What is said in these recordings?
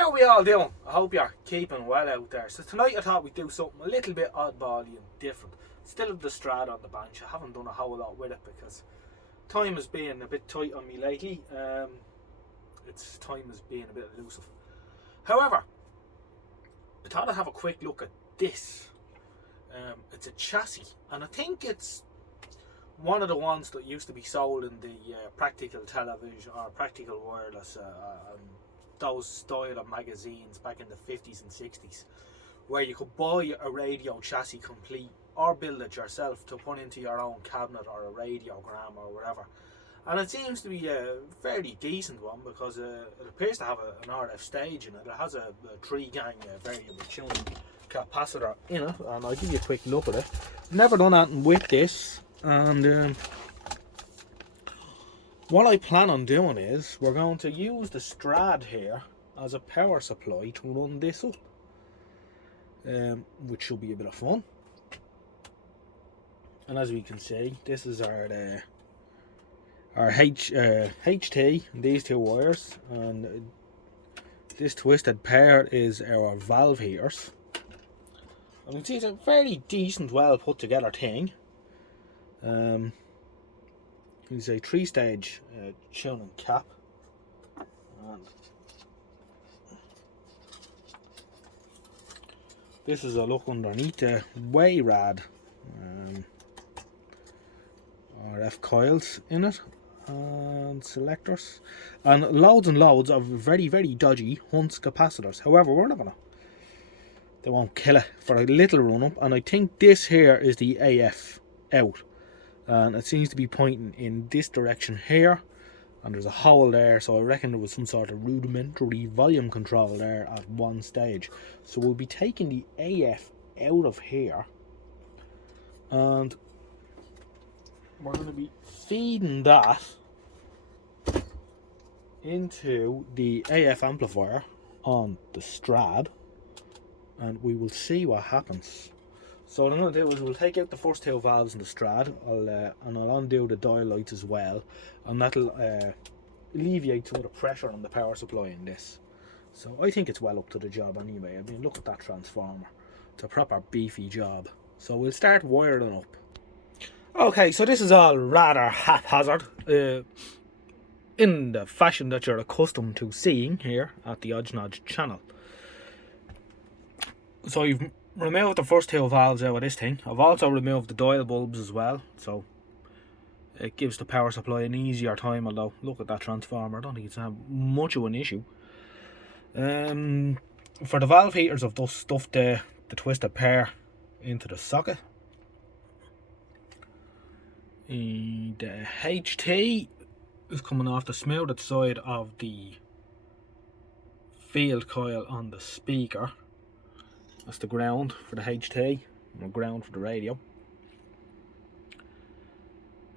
How are we all doing? I hope you're keeping well out there. So tonight I thought we'd do something a little bit oddbally and different. Still have the Strad on the bench. I haven't done a whole lot with it because time has been a bit tight on me lately. Time has been a bit elusive. However, I thought I'd have a quick look at this. It's a chassis, and I think it's one of the ones that used to be sold in the practical television or practical wireless those style of magazines back in the 50s and 60s, where you could buy a radio chassis complete or build it yourself to put into your own cabinet or a radiogram or whatever. And it seems to be a fairly decent one because it appears to have an RF stage in it. It has a 3-gang variable tuning capacitor in it, and I'll give you a quick look at it. Never done anything with this, and what I plan on doing is we're going to use the Strad here as a power supply to run this up, which should be a bit of fun. And as we can see, this is our HT, these two wires, and this twisted pair is our valve heaters. And you can see it's a fairly decent, well put together thing. It's a 3-stage tuning cap, and this is a look underneath the way rad RF coils in it, and selectors, and loads of very dodgy Hunts capacitors. However, they won't kill it for a little run up, and I think this here is the AF out. And it seems to be pointing in this direction here, and there's a hole there, so I reckon there was some sort of rudimentary volume control there at one stage. So we'll be taking the AF out of here, and we're going to be feeding that into the AF amplifier on the Strad, and we will see what happens. So what I'm going to do is we'll take out the first two valves in the Strad, and I'll undo the dial lights as well, and that'll alleviate some of the pressure on the power supply in this. So I think it's well up to the job anyway. I mean, look at that transformer. It's a proper beefy job. So we'll start wiring up. Okay, so this is all rather haphazard, in the fashion that you're accustomed to seeing here at the Odge channel. So you've removed the first two valves out of this thing. I've also removed the dial bulbs as well, so it gives the power supply an easier time. Although look at that transformer, I don't think it's much of an issue. For the valve heaters, I've just stuffed the twisted pair into the socket. The HT is coming off the smoothed side of the field coil on the speaker. That's the ground for the HT, and ground for the radio.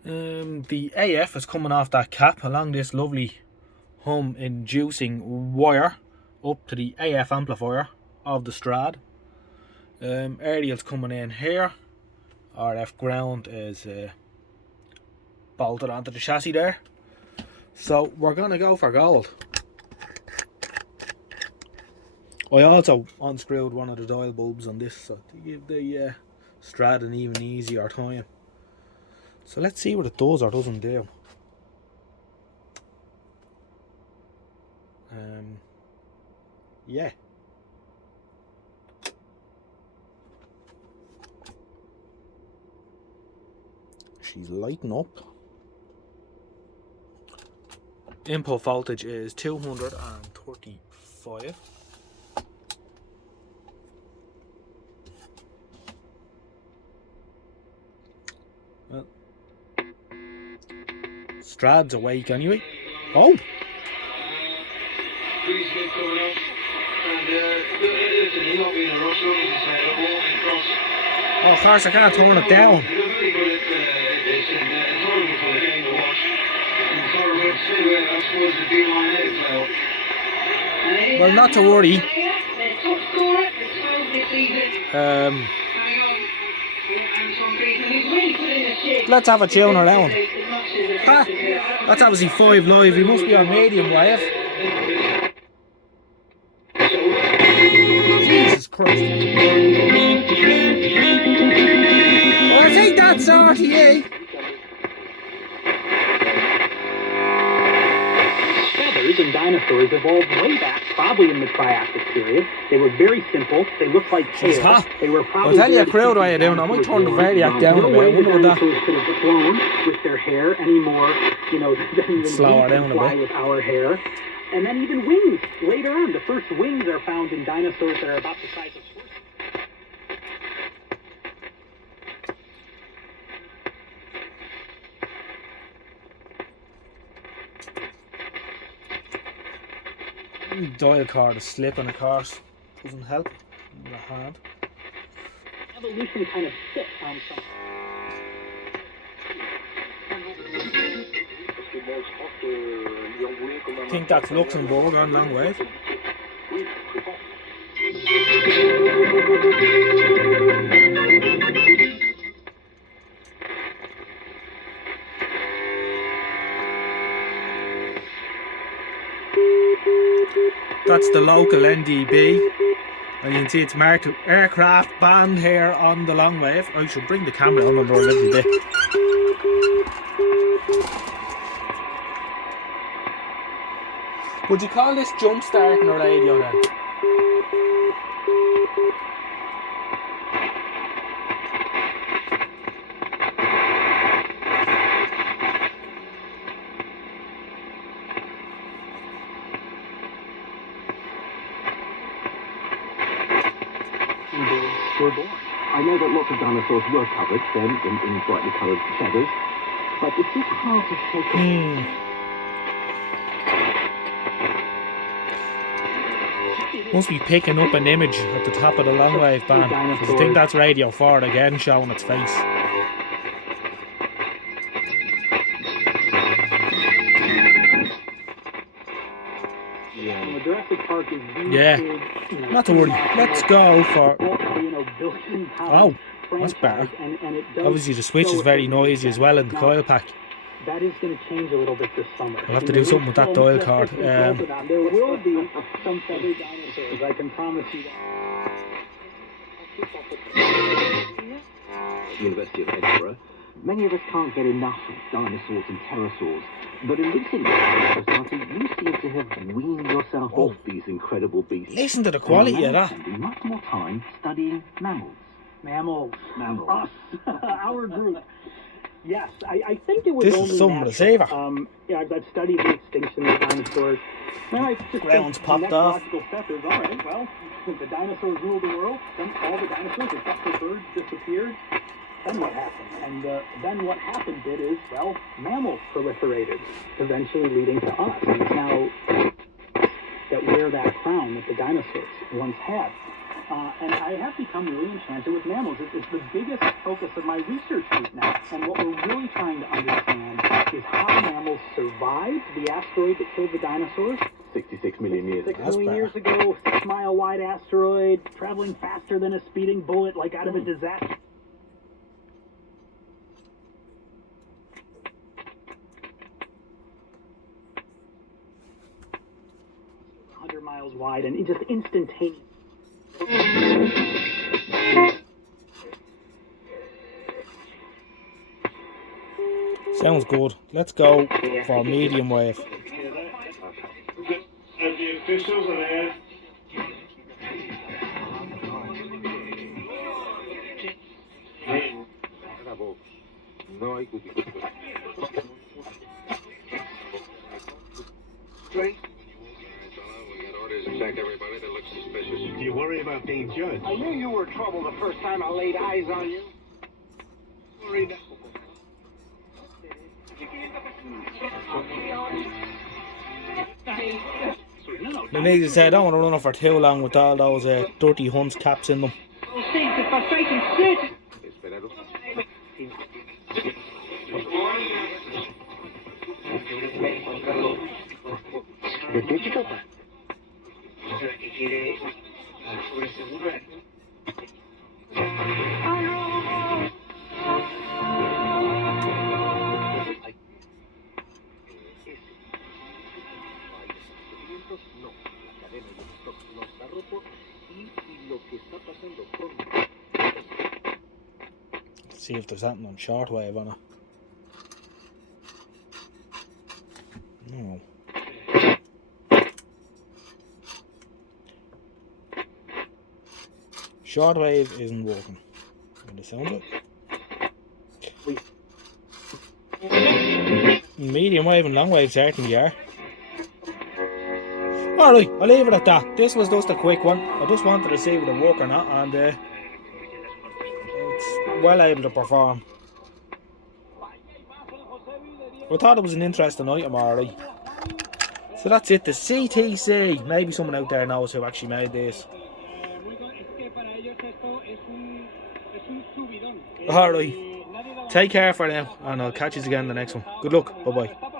The AF is coming off that cap along this lovely hum inducing wire up to the AF amplifier of the Strad. Aerial's coming in here. RF ground is bolted onto the chassis there. So we're going to go for gold. I also unscrewed one of the dial bulbs on this, so to give the Strad an even easier time. So let's see what it does or doesn't do. Yeah. She's lighting up. Input voltage is 235. Well, Strad's awake anyway. Oh! Oh, of course I can't turn it down. Well, not to worry. Let's have a tune around. Ah, that's obviously 5 live. We must be on medium wave. Christ. Well, I think that's RTA. Feathers and dinosaurs evolved way back, probably in the Triassic period. They were very simple. They looked like tails. They were probably. I'll tell you a crowd I down. I might turn the Variac down a bit. I wonder what that. Could have flown with their hair anymore, than slower down a bit. With our hair. And then even wings later on. The first wings are found in dinosaurs that are about the size of horses. Dial card is slipping, of course. Doesn't help in the hand. Evolution kind of sits on something. I think that's Luxembourg on long wave. That's the local NDB, and you can see it's marked aircraft band here on the long wave. I should bring the camera on over a little bit. Would you call this jump starting a radio then? Were born. I know that lots of dinosaurs were covered then in brightly coloured feathers, but it's just hard to shake off. Must be picking up an image at the top of the long wave band. I think that's Radio 4 again showing its face. Yeah, not to worry. Let's go for. Oh, that's better. Obviously, the switch is very noisy as well in the coil pack. That is going to change a little bit this summer. I'll have to do something with that dial card. There will be some feathered dinosaurs, I can promise you that. University of Edinburgh, many of us can't get enough of dinosaurs and pterosaurs, but in recent years, you seem to have weaned yourself off these incredible beasts. Listen to the quality of that. Spending much more time studying mammals. Mammals. Us. Our group. Yes, I think it was this only is something to savour. I've studied the extinction of dinosaurs. Now I just ground's think popped the next off. logical step is, all right, well, since the dinosaurs ruled the world, then all the dinosaurs except for birds disappeared. Then what happened? And then what happened is, well, mammals proliferated, eventually leading to us. And it's now that we're that crown that the dinosaurs once had. And I have become really enchanted with mammals. It's the biggest focus of my research group now. And what we're really trying to understand is how mammals survived the asteroid that killed the dinosaurs. 66 million years ago. 6 million years ago, 6-mile-wide asteroid, traveling faster than a speeding bullet, like out of a disaster. 100 miles wide, and just instantaneous. Sounds good. Let's go for medium wave. As the officials are there. Check everybody that looks suspicious. Do you worry about being judged? I knew you were trouble the first time I laid eyes on you. Worried. The lady said, I don't want to run off for too long with all those dirty Hunts caps in them. cadena y el stock no está roto y lo que está pasando con... See if there's something on shortwave on it. No. Shortwave isn't working. By the sound of it. Medium wave and long wave certainly are. Alright, I'll leave it at that. This was just a quick one. I just wanted to see whether it work or not, and it's well able to perform. I thought it was an interesting item, alright. So that's it, the CTC. Maybe someone out there knows who actually made this. Alright, take care for now, and I'll catch you again in the next one. Good luck, bye bye.